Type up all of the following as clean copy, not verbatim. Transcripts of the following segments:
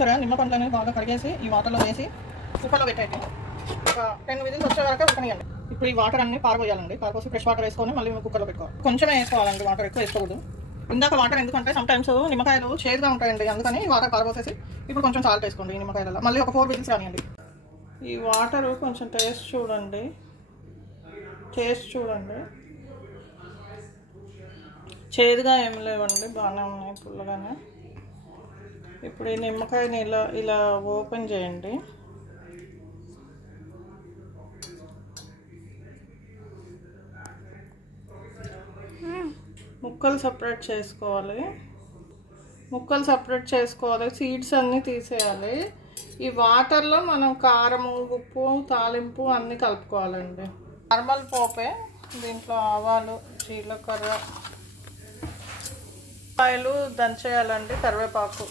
సరే నిమ్మ పండ్లని బాగా కడిగేసి ఈ వాటర్లో వేసి కుక్కర్లో పెట్టండి. ఒక 10 విజిల్స్ వచ్చే వరకు ఉడకనియండి. ఇప్పుడు ఈ వాటర్ అన్ని పారబోయాలండి. పారపోసి ఫ్రెష్ వాటర్ వేసుకొని మళ్ళీ కుక్కర్లో పెట్టుకోవాలి. కొంచెమే వేసుకోవాలండి, వాటర్ ఎక్కువ వేసుకోకూడదు. ఇందాక వాటర్ ఎందుకంటే సమ్ టైమ్స్ నిమ్మకాయలు చేదుగా ఉంటాయండి, అందుకని వాటర్ పారపోసేసి ఇప్పుడు కొంచెం సాల్ట్ వేసుకోండి ఈ నిమ్మకాయలలో. మళ్ళీ ఒక 4 విజిల్స్ రానియండి. ఈ వాటర్ కొంచెం టేస్ట్ చూడండి, చేదుగా ఏం లేవండి, బాగానే ఉన్నాయి, పుల్లగానే. ఇప్పుడు ఈ నిమ్మకాయని ఇలా ఓపెన్ చేయండి. ముక్కలు సపరేట్ చేసుకోవాలి, సీడ్స్ అన్నీ తీసేయాలి. ఈ వాటర్లో మనం కారము, ఉప్పు, తాలింపు అన్నీ కలుపుకోవాలండి. నార్మల్ పోపే, దీంట్లో ఆవాలు, జీలకర్ర, కాయలు దంచేయాలండి, కరివేపాకు,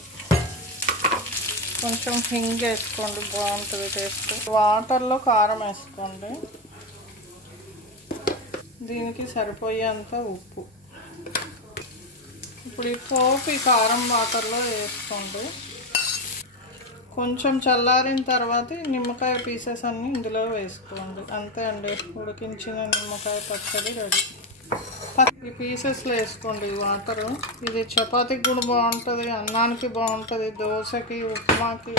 కొంచెం హింగ్ వేసుకోండి, బాగుంటుంది టేస్ట్. వాటర్లో కారం వేసుకోండి, దీనికి సరిపోయేంత ఉప్పు. ఇప్పుడు ఈ పోపు ఈ కారం వాటర్లో వేసుకోండి. కొంచెం చల్లారిన తర్వాత నిమ్మకాయ పీసెస్ అన్నీ ఇందులో వేసుకోండి. అంతే అండి, ఉడికించిన నిమ్మకాయ పచ్చడి రెడీ. ఈ పీసెస్లో వేసుకోండి ఈ వాటరు. ఇది చపాతీకి కూడా బాగుంటుంది, అన్నానికి బాగుంటుంది, దోశకి, ఉప్మాకి,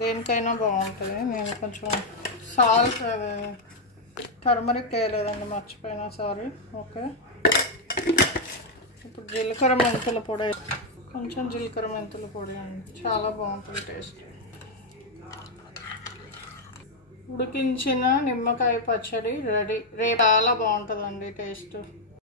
దేనికైనా బాగుంటుంది. నేను కొంచెం సాల్ట్, టర్మరిక్ వేయలేదండి, మర్చిపోయినా, సారీ. ఓకే, ఇప్పుడు జీలకర్ర మెంతుల పొడి, కొంచెం జీలకర్ర మెంతుల పొడి అండి, చాలా బాగుంటుంది టేస్ట్. ఉడికించిన నిమ్మకాయ పచ్చడి రెడీ. రేపు చాలా బాగుంటుందండి టేస్ట్.